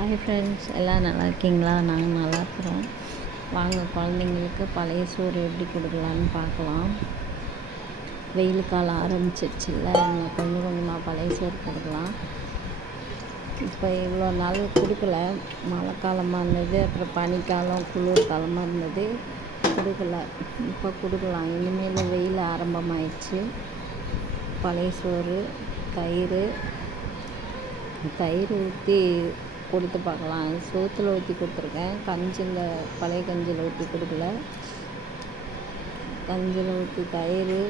Hi friends, எல்லாம் நல்லா இருக்கீங்களா? நாங்கள் நல்லா இருக்கிறோம். வாங்க, குழந்தைங்களுக்கு பழைய சோறு எப்படி கொடுக்கலான்னு பார்க்கலாம். வெயில் காலம் ஆரம்பிச்சிருச்சுல்ல, கொஞ்சம் கொஞ்சமாக பழைய சோறு கொடுக்கலாம். இப்போ இவ்வளோ நாள் கொடுக்கல, மழை காலமாக இருந்தது, அப்புறம் பனிக்காலம் குளிர் காலமாக இருந்தது, கொடுக்கல. இப்போ கொடுக்கலாம். இனிமேல் வெயில் ஆரம்பமாயிடுச்சு. பழைய சோறு, தயிர் ஊற்றி கொடுத்து பார்க்கலாம். சோத்தில் ஊற்றி கொடுத்துருக்கேன், கஞ்சியில் பழைய கஞ்சியில் ஊற்றி கொடுக்கல. கஞ்சியில் ஊற்றி தயிர்,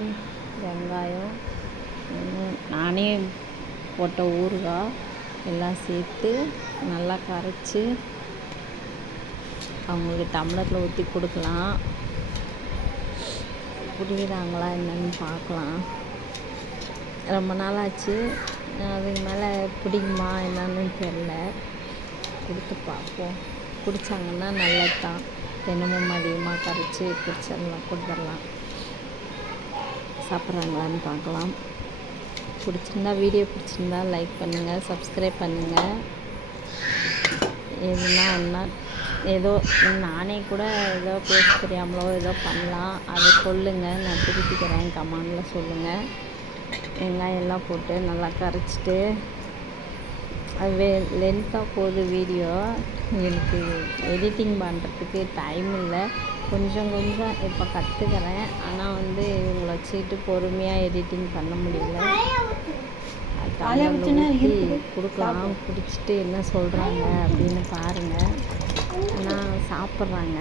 வெங்காயம், நானே போட்ட ஊறுகாய் எல்லாம் சேர்த்து நல்லா கரைச்சி அவங்களுக்கு டம்ளரில் ஊற்றி கொடுக்கலாம். குடிக்கிறாங்களா என்னன்னு பார்க்கலாம். ரொம்ப நாள் ஆச்சு, அதுக்கு மேலே பிடிக்குமா என்னன்னு தெரில. கொடுத்து பார்ப்போம். குடித்தாங்கன்னா நல்லது தான். தினமும் அதிகமாக கரைச்சி கொடுத்துடலாம். சாப்பிட்றாங்களான்னு பார்க்கலாம். பிடிச்சிருந்தா வீடியோ பிடிச்சிருந்தா லைக் பண்ணுங்கள், சப்ஸ்கிரைப் பண்ணுங்கள். எதுனா ஏதோ நானே கூட ஏதோ பேச தெரியாமலோ ஏதோ பண்ணலாம், அதை சொல்லுங்கள், நான் திருப்பிக்கிறேன். கமெண்டில் சொல்லுங்கள். வெங்காயம் எல்லாம் போட்டு நல்லா கரைச்சிட்டு, அது லென்த்தாக போகுது வீடியோ, எனக்கு எடிட்டிங் பண்ணுறதுக்கு டைம் இல்லை. கொஞ்சம் இப்போ கற்றுக்கிறேன். ஆனால் இவங்களை வச்சுக்கிட்டு பொறுமையாக எடிட்டிங் பண்ண முடியல. ஊற்றி கொடுக்கலாம். குடிச்சிட்டு என்ன சொல்கிறாங்க அப்படின்னு பாருங்கள். ஆனால் சாப்பிட்றாங்க,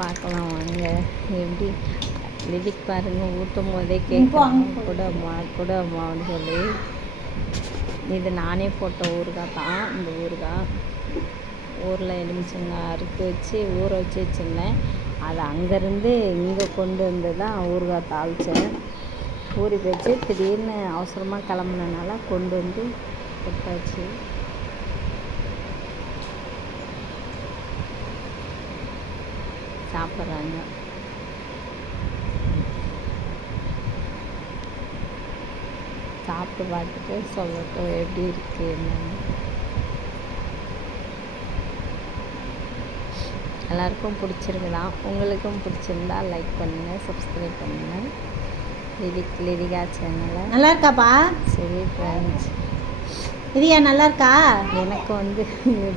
பார்க்கலாம் வாங்க. எப்படி லிரிக் பாருங்கள். ஊற்றும் போதே கேட்குறாங்க கூட அம்மான்னு சொல்லி. இது நானே போட்ட ஊறுகாய் தான். இந்த ஊரில் எலுமிச்சங்காய் அறுத்து வச்சு ஊற வச்சு வச்சுருந்தேன். அது அங்கேருந்து இங்கே கொண்டு வந்து தான் ஊறுகாய் தாளித்தேன். ஊறி வச்சு திடீர்னு அவசரமாக கிளம்புனனால கொண்டு வந்து கொடுத்தாச்சு. சாப்பிட்றாங்க. சாப்பிட்டு பார்த்துட்டு சொல்லட்டும் எப்படி இருக்குது என்னன்னு. எல்லாருக்கும் பிடிச்சிருக்குதான். உங்களுக்கும் பிடிச்சிருந்தா லைக் பண்ணுங்கள், சப்ஸ்கிரைப் பண்ணுங்கள். லிரிகா சேனலை. நல்லா இருக்காப்பா? சரி ஃப்ரெண்ட்ஸ், இதுயா நல்லா இருக்கா? எனக்கு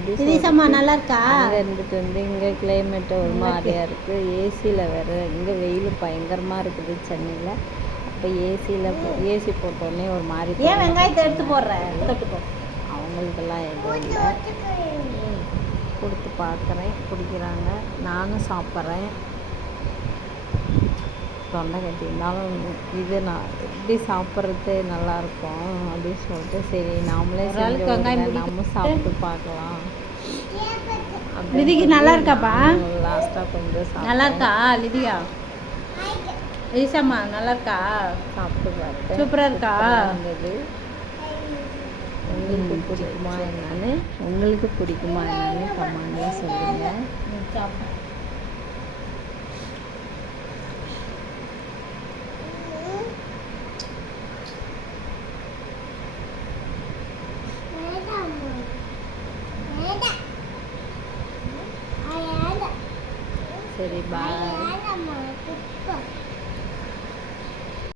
எப்படி சம்மா நல்லா இருக்கா? அங்கே இருந்துட்டு இங்கே கிளைமேட்டு ஒரு மாதிரியாக இருக்குது. ஏசியில் வேறு இங்கே வெயில் பயங்கரமாக இருக்குது சென்னையில். இப்போ ஏசி போட்டோடனே ஒரு மாதிரி. ஏன் வெங்காயத்தை எடுத்து போடுறேன்? அவங்களுக்கெல்லாம் எதுவும் இல்லை. கொடுத்து பார்க்குறேன், குடிக்கிறாங்க, நானும் சாப்பிட்றேன். தொண்டை கட்டி இருந்தாலும் இது நான் எப்படி சாப்பிட்றது நல்லாயிருக்கும் அப்படின்னு சொல்லிட்டு, சரி நாமளே நம்ம சாப்பிட்டு பார்க்கலாம். லிதிக்கு நல்லா இருக்காப்பா? லாஸ்ட்டாக கொஞ்சம் நல்லா இருக்கா லிதியா? ஈசாம்மா நல்லா இருக்கா? சாப்பிட்டு பார்த்தேன், சூப்பராக இருக்கா? இருந்தது. உங்களுக்கு பிடிக்குமா என்னன்னு கமெண்ட்ல சொல்லுங்கள். சரி, பாய்.